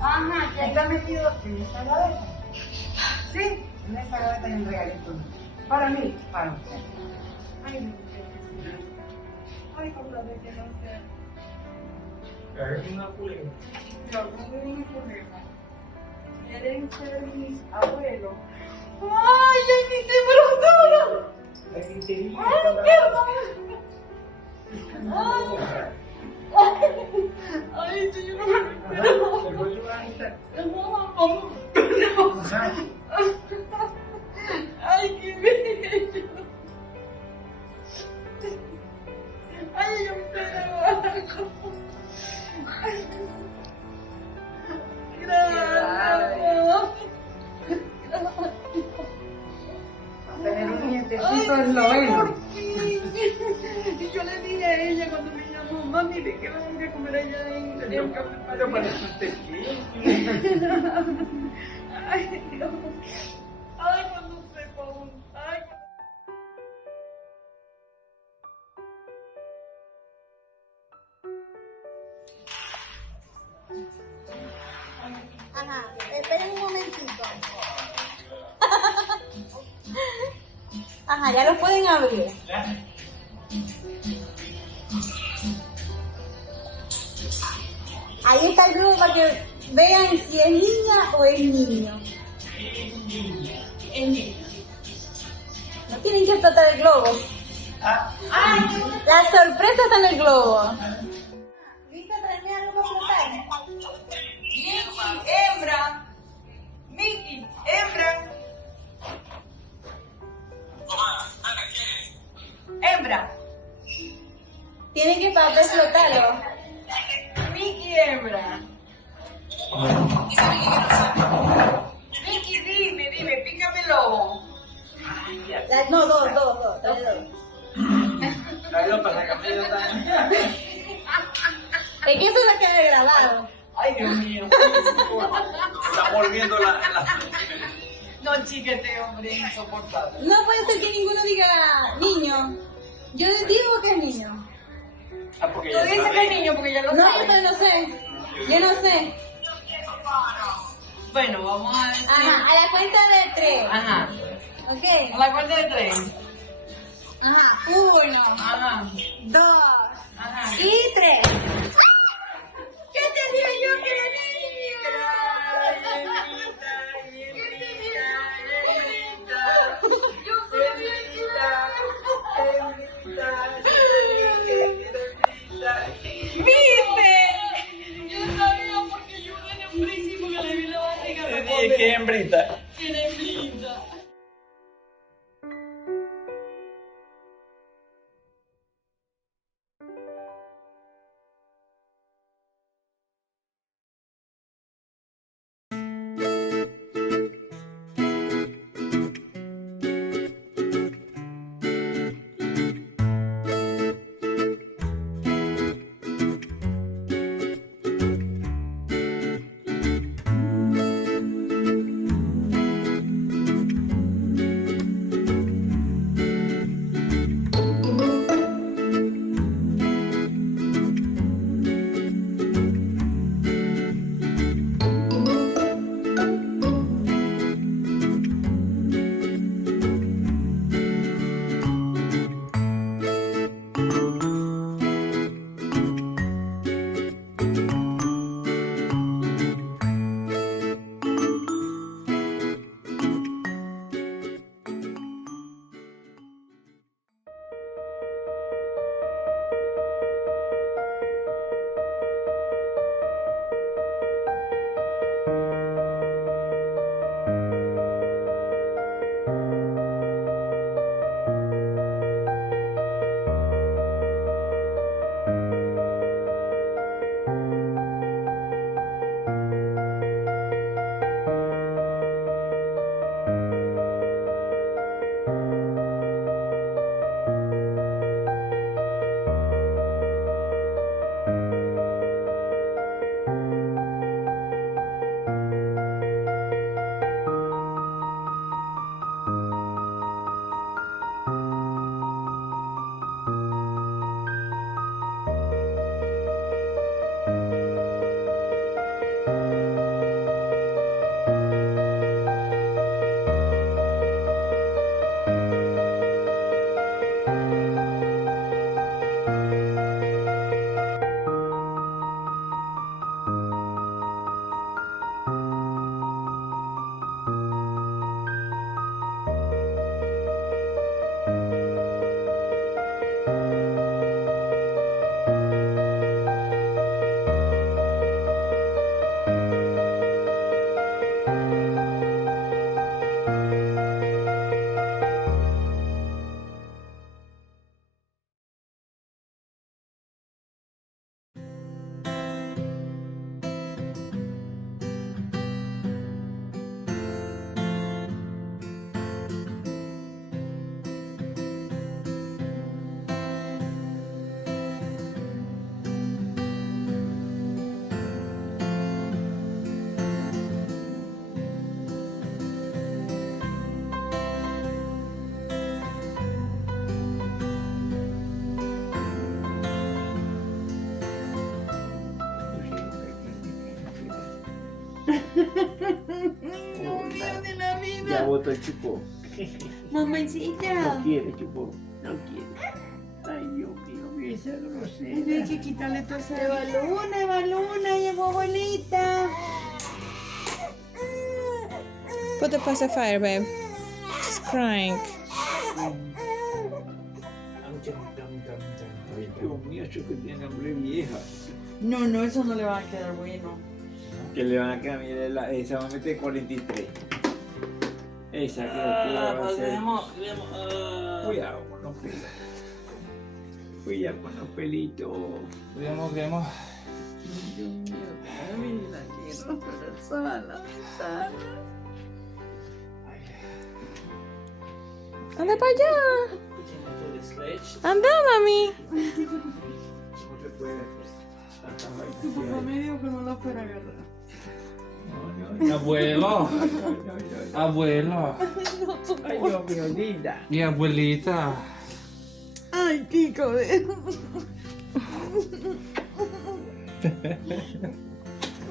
Ajá, ¿quién está metido en esta gaveta? Sí, en esta gaveta hay un regalito. Para mí, para usted. Ay, no sé. Ay, papá, de que no sé. Es una culebra. Yo no veo un problema. Quieren ser mis abuelos. ¡Ay, ay, mi temblor! La quintería. ¡Ay, qué hermoso! ¡Ay! Ay, yo no me recuerdo. El rollo va a estar. Ay, qué bello. Ay, yo me estoy grabando. Gracias. Tener un nietecito es lo bueno. Y yo le dije a ella cuando me llamó, mami, ¿de qué vas a ir a comer allá? Y tenía un café para Pero mí. parece un tequila. Ay, Dios. Ay, cuando sepa un... Ay, Ajá, esperen un momentito. Ajá, ya lo pueden abrir. Ahí está el globo para que vean si es niña o es niño. Es niño. No tienen que explotar el globo. La sorpresa está en el globo. ¿Viste? Tráeme algo para explotar. Mickey, hembra. Mickey, hembra. Hembra. Tienen que para explotarlo. Mickey, hembra. Mickey, dime, pícame el lobo. No, dos. Dale dos. Tráelo para la camilla también. Es que eso es lo que he grabado. Ay, Dios mío. Está volviendo la... No, chica, este hombre es insoportable. No puede ser que ninguno diga niño. Yo digo que es niño. Ah, porque Tú ya dices está que es bien. niño porque ya lo No, yo sabes. todavía no sé. Yo no sé. Bueno, vamos a decir... Ajá, a la cuenta de 3. Ajá. Ok. A la cuenta de 3. Ajá. 1, Ajá. 2 Ajá. y 3. ¿Qué te digo yo que era ¡Viste! Yo sabía porque yo en un principio que le vi la barriga Te me dije que hembrita. Tiene hembrita. Dios de la Ya vida. botó el chupón. Mamacita. No quiere chupón. No quiere. Ay, Dios mío, mira esa grosera. Hay que quitarle todo eso. Eva Luna, llegó abuelita. Put the pacifier, babe. She's crying. Ay, Dios mío, eso que tiene hambre vieja. No, eso no le va a quedar bueno. Que le van a quedar, mire, esa va a meter 43. Esa que va a ser. Cuidado con los pelos. Cuidado con los pelitos. Cuidemos. Dios mío, mira, quiero pero sana. Anda para allá. Anda, mami. No se puede hacer. Tanta vaina Tu que papá hay. me dijo que no la fuera a agarrar. No. Abuelo. Abuelo. Ay, Dios mío, linda. Y abuelita. Ay, Kiko,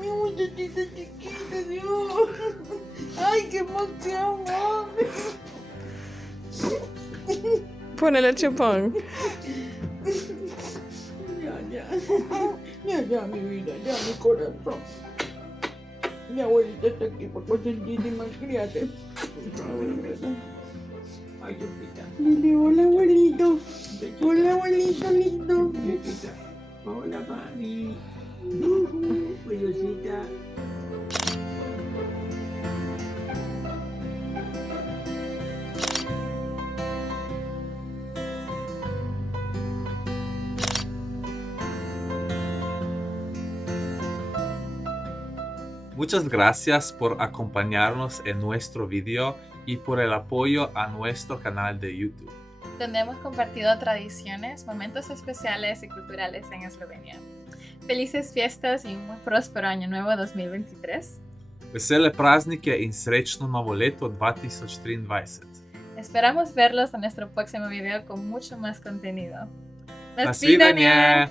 mi muchachita chiquita, Dios. Ay, qué emoción, mami. Ponele el chupón. Ya, mi vida, ya, mi corazón. Mi abuelita está aquí para consentirte y malcriarte. Ay, Diosita. Dile, hola, abuelito. Hola, abuelito lindo. Diosita. Hola, mami. Diosita. Muchas gracias por acompañarnos en nuestro video y por el apoyo a nuestro canal de YouTube. donde hemos compartido tradiciones, momentos especiales y culturales en Eslovenia. Felices fiestas y un muy próspero año nuevo 2023. Vesele praznike in srečno novo leto 2023. Esperamos verlos en nuestro próximo video con mucho más contenido. Nasvidenje!